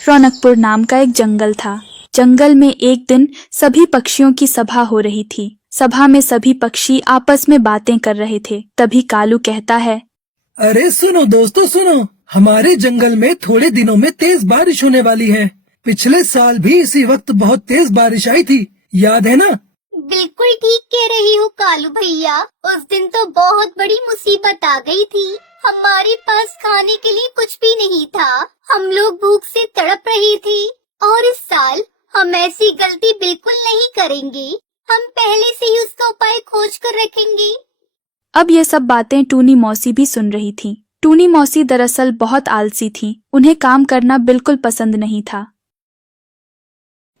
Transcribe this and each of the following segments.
रौनकपुर नाम का एक जंगल था। जंगल में एक दिन सभी पक्षियों की सभा हो रही थी। सभा में सभी पक्षी आपस में बातें कर रहे थे। तभी कालू कहता है, अरे सुनो दोस्तों सुनो, हमारे जंगल में थोड़े दिनों में तेज बारिश होने वाली है। पिछले साल भी इसी वक्त बहुत तेज बारिश आई थी, याद है ना? बिल्कुल ठीक कह रही हो कालू भैया। उस दिन तो बहुत बड़ी मुसीबत आ गई थी। हमारे पास खाने के लिए कुछ भी नहीं था। हम लोग भूख से तड़प रहे थे। और इस साल हम ऐसी गलती बिल्कुल नहीं करेंगे। हम पहले से ही उसका उपाय खोज कर रखेंगे। अब ये सब बातें टूनी मौसी भी सुन रही थी। टूनी मौसी दरअसल बहुत आलसी थी। उन्हें काम करना बिल्कुल पसंद नहीं था।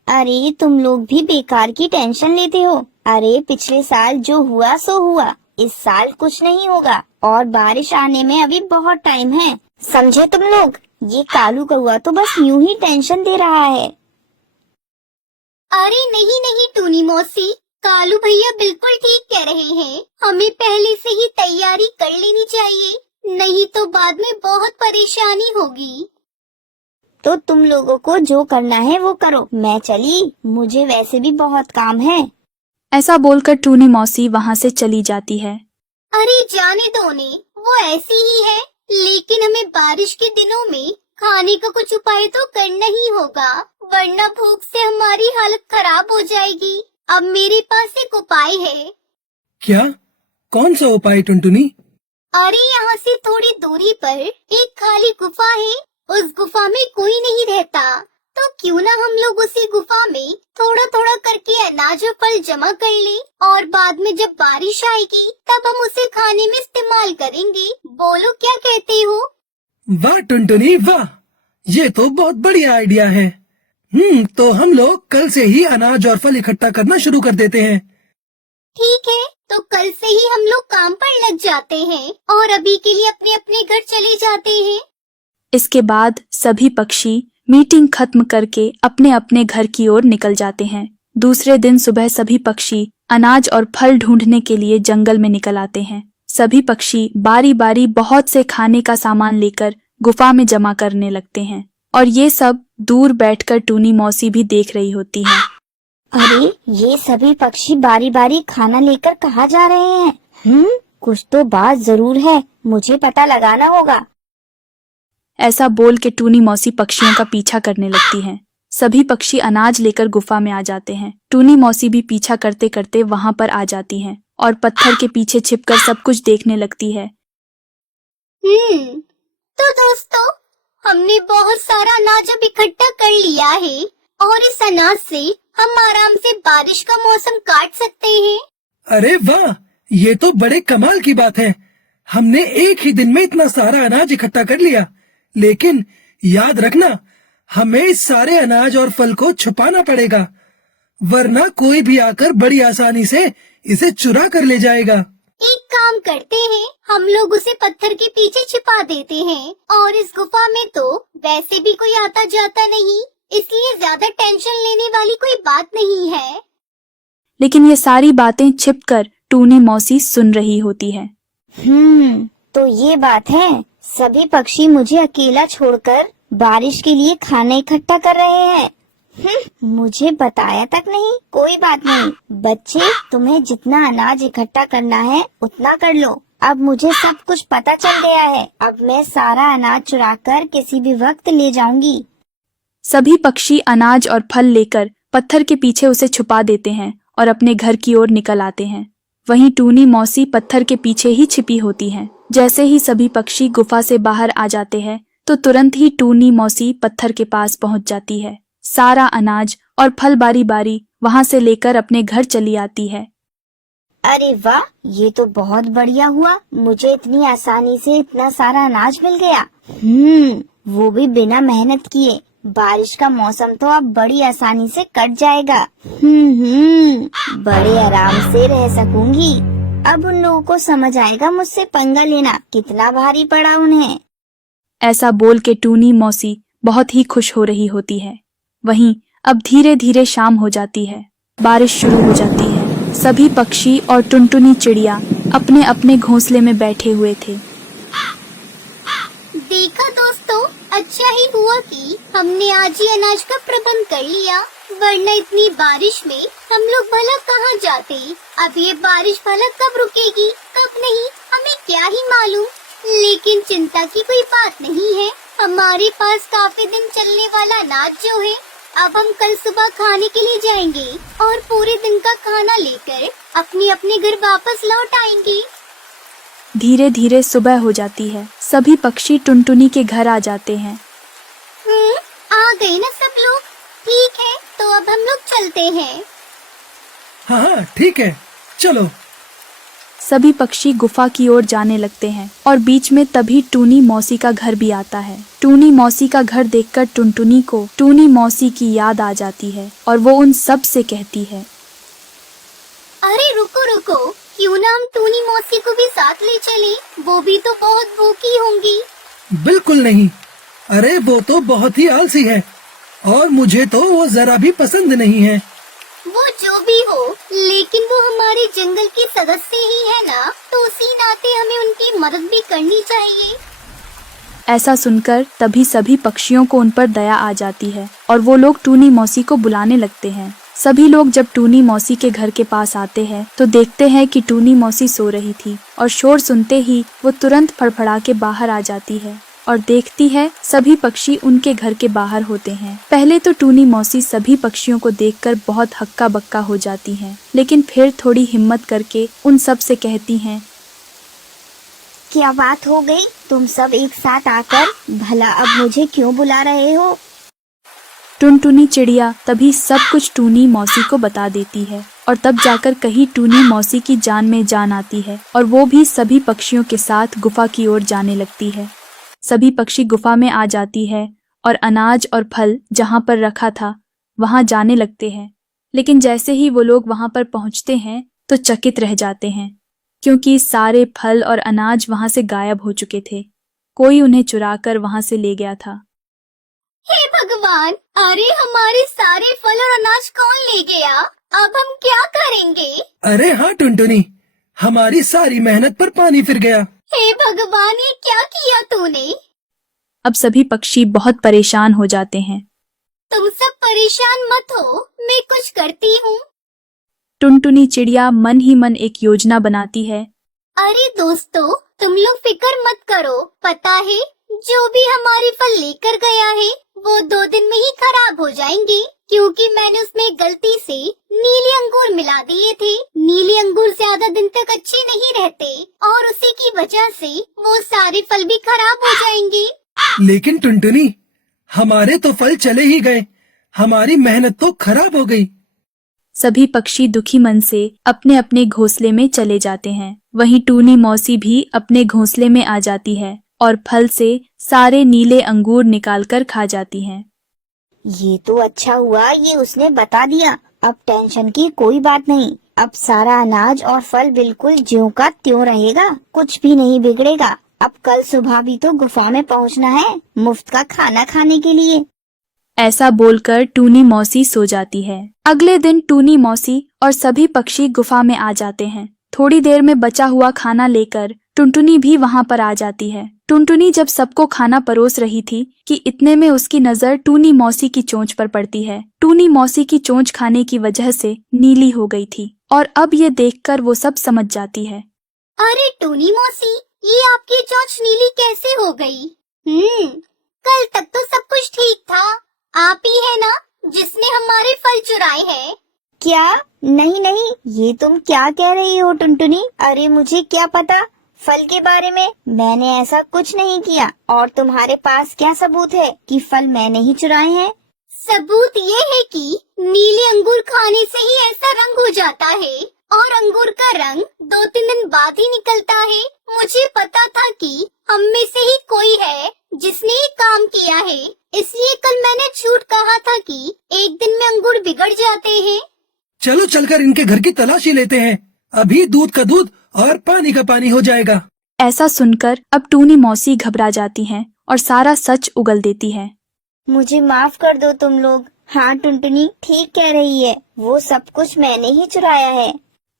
अरे तुम लोग भी बेकार की टेंशन लेते हो। अरे पिछले साल जो हुआ सो हुआ, इस साल कुछ नहीं होगा और बारिश आने में अभी बहुत टाइम है, समझे तुम लोग? ये कालू कौआ तो बस यूं ही टेंशन दे रहा है। अरे नहीं नहीं टूनी मौसी, कालू भैया बिल्कुल ठीक कह रहे हैं। हमें पहले से ही तैयारी कर लेनी चाहिए, नहीं तो बाद में बहुत परेशानी होगी। तो तुम लोगों को जो करना है वो करो, मैं चली, मुझे वैसे भी बहुत काम है। ऐसा बोलकर टूनी मौसी वहाँ से चली जाती है। अरे जाने दो ने, वो ऐसी ही है, लेकिन हमें बारिश के दिनों में खाने का कुछ उपाय तो करना ही होगा, वरना भूख से हमारी हालत खराब हो जाएगी। अब मेरे पास एक उपाय है। क्या? कौन सा उपाय टुनटुनी? अरे यहाँ से थोड़ी दूरी पर एक खाली गुफा है। उस गुफा में कोई नहीं रहता, तो क्यों ना हम लोग उसी गुफा में थोड़ा थोड़ा करके अनाज और फल जमा कर ले, और बाद में जब बारिश आएगी तब हम उसे खाने में इस्तेमाल करेंगे। बोलो क्या कहते हो? वाह टुनटुनी वाह, ये तो बहुत बढ़िया आइडिया है। तो हम लोग कल से ही अनाज और फल इकट्ठा करना शुरू कर देते हैं। ठीक है, तो कल से ही हम लोग काम पर लग जाते हैं और अभी के लिए अपने अपने घर चले जाते हैं। इसके बाद सभी पक्षी मीटिंग खत्म करके अपने अपने घर की ओर निकल जाते हैं। दूसरे दिन सुबह सभी पक्षी अनाज और फल ढूंढने के लिए जंगल में निकल आते हैं। सभी पक्षी बारी बारी बहुत से खाने का सामान लेकर गुफा में जमा करने लगते हैं, और ये सब दूर बैठकर टूनी मौसी भी देख रही होती है। अरे ये सभी पक्षी बारी बारी खाना लेकर कहाँ जा रहे हैं? कुछ तो बात जरूर है, मुझे पता लगाना होगा। ऐसा बोल के टूनी मौसी पक्षियों का पीछा करने लगती है। सभी पक्षी अनाज लेकर गुफा में आ जाते हैं। टूनी मौसी भी पीछा करते करते वहाँ पर आ जाती हैं और पत्थर के पीछे छिपकर सब कुछ देखने लगती है। तो दोस्तों, हमने बहुत सारा अनाज अब इकट्ठा कर लिया है और इस अनाज से हम आराम से बारिश का मौसम काट सकते हैं। अरे वाह, ये तो बड़े कमाल की बात है। हमने एक ही दिन में इतना सारा अनाज इकट्ठा कर लिया, लेकिन याद रखना, हमें इस सारे अनाज और फल को छुपाना पड़ेगा, वरना कोई भी आकर बड़ी आसानी से इसे चुरा कर ले जाएगा। एक काम करते हैं, हम लोग उसे पत्थर के पीछे छिपा देते हैं, और इस गुफा में तो वैसे भी कोई आता जाता नहीं, इसलिए ज्यादा टेंशन लेने वाली कोई बात नहीं है। लेकिन ये सारी बातें छिपकर टूनी मौसी सुन रही होती है। तो ये बात है, सभी पक्षी मुझे अकेला छोड़कर बारिश के लिए खाना इकट्ठा कर रहे हैं। मुझे बताया तक नहीं। कोई बात नहीं बच्चे, तुम्हें जितना अनाज इकट्ठा करना है उतना कर लो। अब मुझे सब कुछ पता चल गया है। अब मैं सारा अनाज चुराकर किसी भी वक्त ले जाऊंगी। सभी पक्षी अनाज और फल लेकर पत्थर के पीछे उसे छुपा देते हैं और अपने घर की ओर निकल आते हैं। वहीं टूनी मौसी पत्थर के पीछे ही छिपी होती है। जैसे ही सभी पक्षी गुफा से बाहर आ जाते हैं तो तुरंत ही टूनी मौसी पत्थर के पास पहुंच जाती है। सारा अनाज और फल बारी बारी वहां से लेकर अपने घर चली आती है। अरे वाह, ये तो बहुत बढ़िया हुआ, मुझे इतनी आसानी से इतना सारा अनाज मिल गया। वो भी बिना मेहनत किए। बारिश का मौसम तो अब बड़ी आसानी से कट जाएगा। बड़े आराम से रह सकूंगी। अब उन लोगों को समझ आएगा मुझसे पंगा लेना कितना भारी पड़ा उन्हें। ऐसा बोल के टूनी मौसी बहुत ही खुश हो रही होती है। वहीं अब धीरे धीरे शाम हो जाती है। बारिश शुरू हो जाती है। सभी पक्षी और टुनटुनी चिड़िया अपने अपने घोंसले में बैठे हुए थे। देखा दोस्तों, अच्छा ही हुआ कि हमने आज ही अनाज का प्रबंध कर लिया, वरना इतनी बारिश में हम लोग भला कहाँ जाते। अब ये बारिश भला कब रुकेगी कब नहीं, हमें क्या ही मालूम। लेकिन चिंता की कोई बात नहीं है, हमारे पास काफी दिन चलने वाला अनाज जो है, अब हम कल सुबह खाने के लिए जाएंगे और पूरे दिन का खाना लेकर अपने अपने घर वापस लौट आएंगे। धीरे धीरे सुबह हो जाती है। सभी पक्षी टुनटुनी के घर आ जाते हैं। आ गए ना सब लोग? ठीक है, तो अब हम लोग चलते हैं। हाँ हाँ ठीक है, चलो। सभी पक्षी गुफा की ओर जाने लगते हैं और बीच में तभी टूनी मौसी का घर भी आता है। टूनी मौसी का घर देखकर टुनटुनी को टूनी मौसी की याद आ जाती है और वो उन सब से कहती है, अरे रुको रुको, क्यों ना हम टूनी मौसी को भी साथ ले चले, वो भी तो बहुत भूखी होंगी। बिल्कुल नहीं, अरे वो तो बहुत ही आलसी है और मुझे तो वो जरा भी पसंद नहीं है। वो जो भी हो, लेकिन वो हमारे जंगल की सदस्य ही है ना, तो उसी नाते हमें उनकी मदद भी करनी चाहिए। ऐसा सुनकर तभी सभी पक्षियों को उन पर दया आ जाती है और वो लोग टूनी मौसी को बुलाने लगते हैं। सभी लोग जब टूनी मौसी के घर के पास आते हैं तो देखते हैं कि टूनी मौसी सो रही थी और शोर सुनते ही वो तुरंत फड़फड़ा के बाहर आ जाती है और देखती है सभी पक्षी उनके घर के बाहर होते हैं। पहले तो टूनी मौसी सभी पक्षियों को देखकर बहुत हक्का बक्का हो जाती हैं, लेकिन फिर थोड़ी हिम्मत करके उन सब से कहती हैं, क्या बात हो गई? तुम सब एक साथ आकर भला अब मुझे क्यों बुला रहे हो? टुनटुनी चिड़िया तभी सब कुछ टूनी मौसी को बता देती है और तब जाकर कहीं टूनी मौसी की जान में जान आती है और वो भी सभी पक्षियों के साथ गुफा की ओर जाने लगती है। सभी पक्षी गुफा में आ जाती है और अनाज और फल जहाँ पर रखा था वहाँ जाने लगते हैं। लेकिन जैसे ही वो लोग वहाँ पर पहुँचते हैं तो चकित रह जाते हैं, क्योंकि सारे फल और अनाज वहाँ से गायब हो चुके थे। कोई उन्हें चुराकर वहाँ से ले गया था। हे भगवान, अरे हमारे सारे फल और अनाज कौन ले गया? अब हम क्या करेंगे? अरे हाँ टुनटुनी, हमारी सारी मेहनत पर पानी फिर गया। हे भगवान, ये क्या किया तूने? अब सभी पक्षी बहुत परेशान हो जाते हैं। तुम सब परेशान मत हो, मैं कुछ करती हूँ। टुनटुनी चिड़िया मन ही मन एक योजना बनाती है। अरे दोस्तों, तुम लोग फिक्र मत करो, पता है जो भी हमारे फल लेकर गया है वो 2 दिन में ही खराब हो जाएंगे, क्योंकि मैंने उसमें गलती से नीले अंगूर मिला दिए थे। नीले अंगूर ज्यादा दिन तक अच्छे नहीं रहते और उसी की वजह से वो सारे फल भी खराब हो जाएंगे। लेकिन टुनटुनी, हमारे तो फल चले ही गए, हमारी मेहनत तो खराब हो गई। सभी पक्षी दुखी मन से अपने अपने घोंसले में चले जाते हैं। वहीं टूनी मौसी भी अपने घोंसले में आ जाती है और फल से सारे नीले अंगूर निकालकर खा जाती हैं। ये तो अच्छा हुआ ये उसने बता दिया। अब टेंशन की कोई बात नहीं। अब सारा अनाज और फल बिल्कुल ज्यों का त्यों रहेगा, कुछ भी नहीं बिगड़ेगा। अब कल सुबह भी तो गुफा में पहुंचना है मुफ्त का खाना खाने के लिए। ऐसा बोलकर टूनी मौसी सो जाती है। अगले दिन टूनी मौसी और सभी पक्षी गुफा में आ जाते हैं। थोड़ी देर में बचा हुआ खाना लेकर टुनटुनी भी वहाँ पर आ जाती है। टुनटुनी जब सबको खाना परोस रही थी कि इतने में उसकी नजर टूनी मौसी की चोंच पर पड़ती है। टूनी मौसी की चोंच खाने की वजह से नीली हो गई थी और अब ये देखकर वो सब समझ जाती है। अरे टूनी मौसी, ये आपकी चोंच नीली कैसे हो गई? कल तक तो सब कुछ ठीक था। आप ही है ना जिसने हमारे फल चुराए हैं? क्या? नहीं नहीं, ये तुम क्या कह रही हो टुनटुनी? अरे मुझे क्या पता फल के बारे में, मैंने ऐसा कुछ नहीं किया। और तुम्हारे पास क्या सबूत है कि फल मैंने ही चुराए हैं? सबूत ये है कि नीले अंगूर खाने से ही ऐसा रंग हो जाता है और अंगूर का रंग 2-3 दिन बाद ही निकलता है। मुझे पता था कि हम में से ही कोई है जिसने ये काम किया है, इसलिए कल मैंने झूठ कहा था कि एक दिन में अंगूर बिगड़ जाते हैं। चलो चलकर इनके घर की तलाशी लेते हैं, अभी दूध का दूध और पानी का पानी हो जाएगा। ऐसा सुनकर अब टूनी मौसी घबरा जाती हैं और सारा सच उगल देती है। मुझे माफ कर दो तुम लोग। हाँ टुनटुनी ठीक कह रही है, वो सब कुछ मैंने ही चुराया है।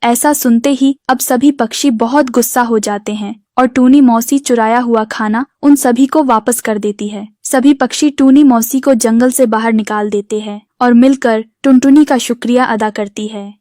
ऐसा सुनते ही अब सभी पक्षी बहुत गुस्सा हो जाते हैं और टूनी मौसी चुराया हुआ खाना उन सभी को वापस कर देती है। सभी पक्षी टूनी मौसी को जंगल से बाहर निकाल देते हैं और मिलकर टुनटुनी का शुक्रिया अदा करती है।